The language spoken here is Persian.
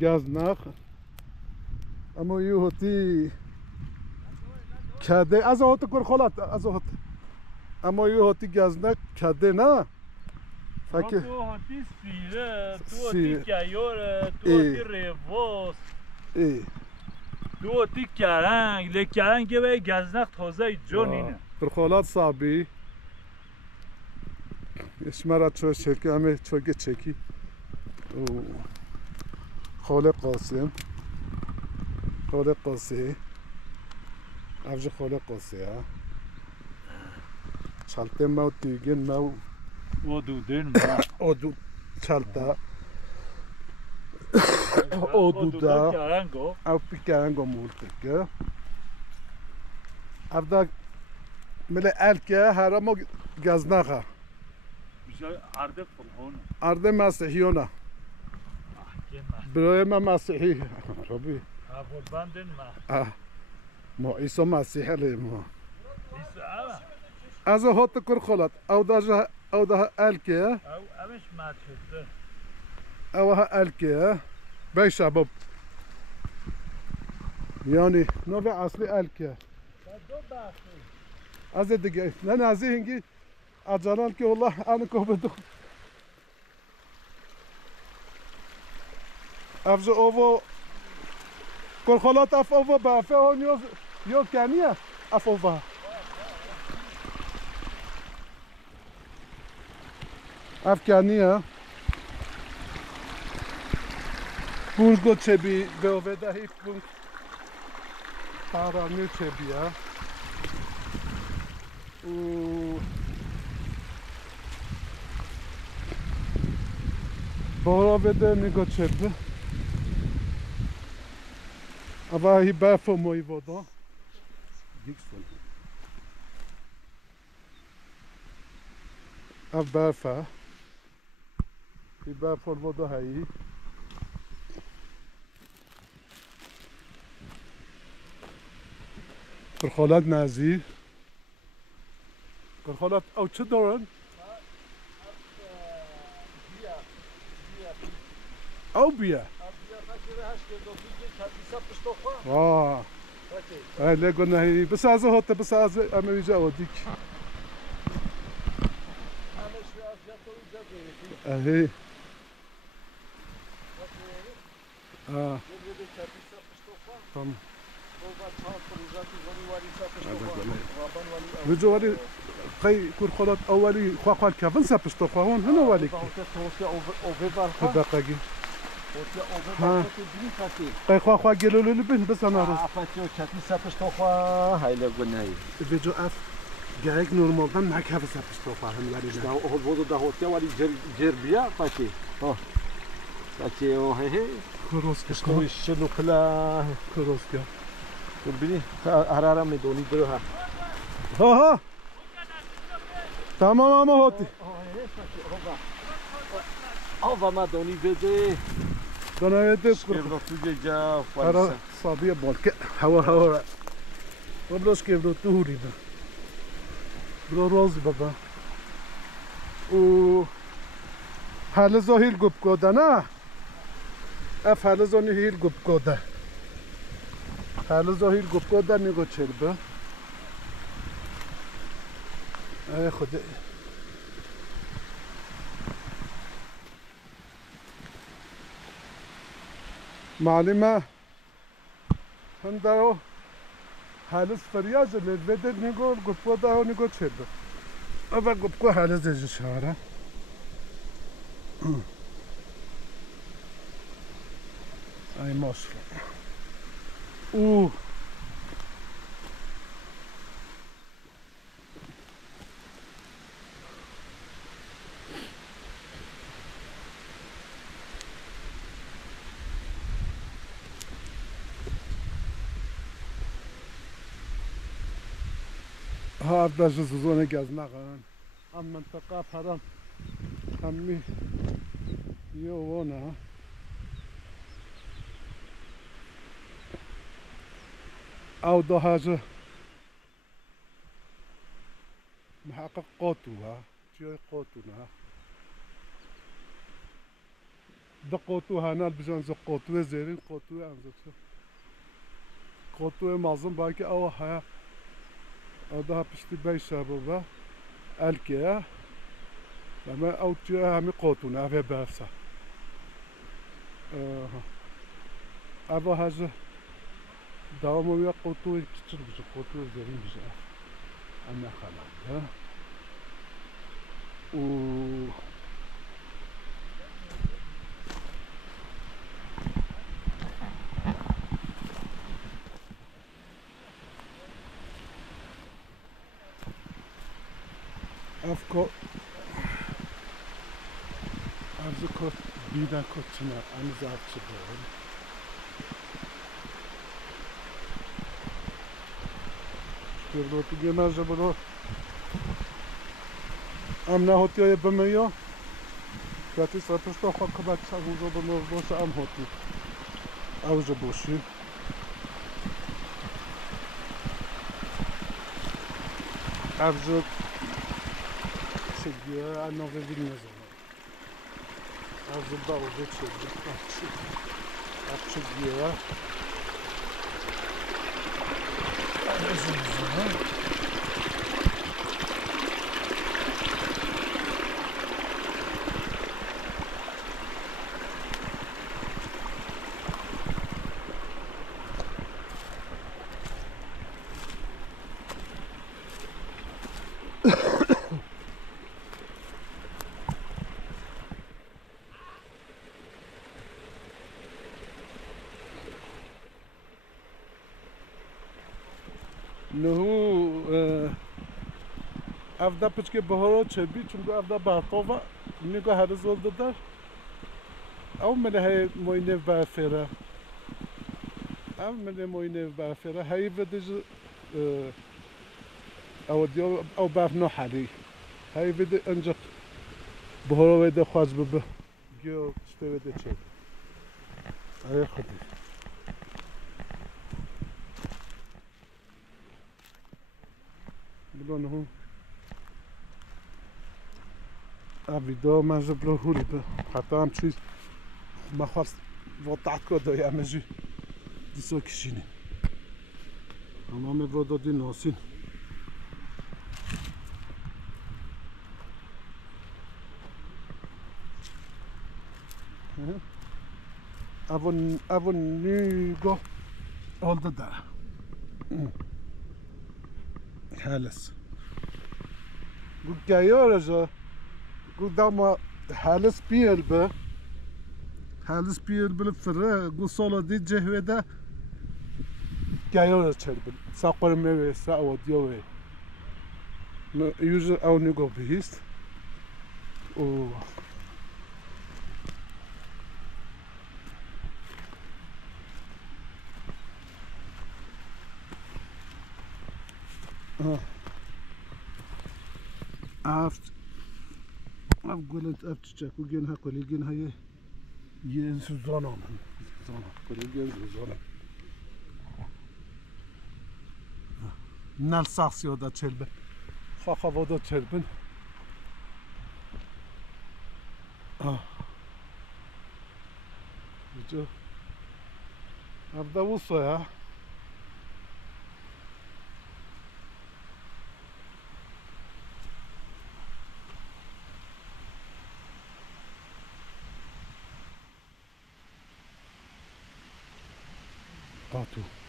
گزنق اما یه هاتی کده از هات کر خالت از هات اما یه هاتی گزنق کده نه فکر تو هاتی سیره تو هاتی کیاره تو هاتی رواس تو هاتی کرنگ لکرنگ که به گزنق تازه جان اینه کر خالت صابی اشمرت شو شرکه همه چوگه چکی خاله قاسم خاله قاسه افج خاله قاسه ها چلته مو دیگن مو odudin ma odud çalta oduda karango au pikarango multike avda mele elke haramo gaznaga arde fulhon arde masihiyona برای من مسیحی ربی قرباندن ما ما عیسی مسیح علیه ما از هات کر خالت او ده الکه او امش مات شده او ها الکه بی شباب یعنی نوع اصلی الکه از دیگه نه نازی هنگی اجلال که والله انا کو بدو افز اوو کر خالت اف اوو بافه هون یو کنیه اف اوو افغانیه پونج گو چبی به اوده هیچ پونج تارانی چبیه بارا بده نگاه چبه اما هی بافو موی ودا دیکسون اف بافه هی بافو ودا هایی کرخالت نازی کرخالت او چه دارن؟ او بیا لگو نهی بس از هات بس از امریکا ودیک اهی تمام وجواري قي كور خلات اولي خواخال كافن سابش تخوان هنا ولي باقي ها قي خواخا قالوا له لبن بس انا روح عفتو چتی سابش تخوا هايله گناي فيديو اف جايك نورمال دم معك هذا سابش تخوان ولي ده هو بودو ده هو ولي جر بيا فاشي ها فاشي او هي كروسكا شنو شنو كلا كروسكا ببینی حرارة میدونی برو ها ها تمام اما هاتی آوا ما دونی بده دونه بده شکر تو جا هرا صابيه بالك هوا وبلاش كيف بدو تهوري برو روزي بابا و حالا زاهیل گوب کوده نه اف حالا زاهیل گوب کوده حالا زاهیل گوب کوده نگو چربه ای خدا معلمه هنداو حالا فریاز لذت نگو گوب کوده و نگو چربه اول گوب کو حالا زیج شهره ای ماشاءالله اوه ها باش زونه گزنقن ام منطقه پرام همی یوانا او ده حاجه محقق قوتوها جای قوتونا ده قوتو هنال بجان زو قوتو زيرين قوتو انزو قوتو مازن باكي او هيا او ده بشتي بيشا بابا الكيا لما او تيا همي قوتو نافي بافسا ابا هذا داومو يا قوتو كتير بجو قوتو زيرين بجا انا خلاص ها و افكو افزكو بيدا كوتشنا انا زعفت شباب شكرا تجينا جبرو امنا هوتيا يبميو كاتي ساتشتو خو كبات ساغوزو بنوزو ام هوتي او جبوشي افزك شجيا انا في فيلنزو افزك باو بيتشي افشجيا نهو افدا بچکه بهارو چبی چون افدا باقوه نگاه هر زول دار او من هی موینه بافره او من موینه بافره هی بدج او دیو او باف نو حالی هی بده انجا بهارو وده خواز ببه گیو چته وده چه ای خودی بلون هو ابيدو ما جبلو هولي حتى امشي ما خلص وطعت كودو يا مجي دي سو كشيني اما مي ودو دي نوسين avon نيغو اول دا هالس قلت جايورجا قلت داما هالس بيلبه هالس بيلبه فرا قلت صولو دي جهوه جايورجا تشربل ساقر ميوي ساقو ديوي يوجد او نيغو بيست و افت قلت افتشك وجين هاكل يجين هاي ينسو زونا كل ينسو زونا نال ساقسيو دا تشلبن خاخا ودا تشلبن جو ابدا وصا partout.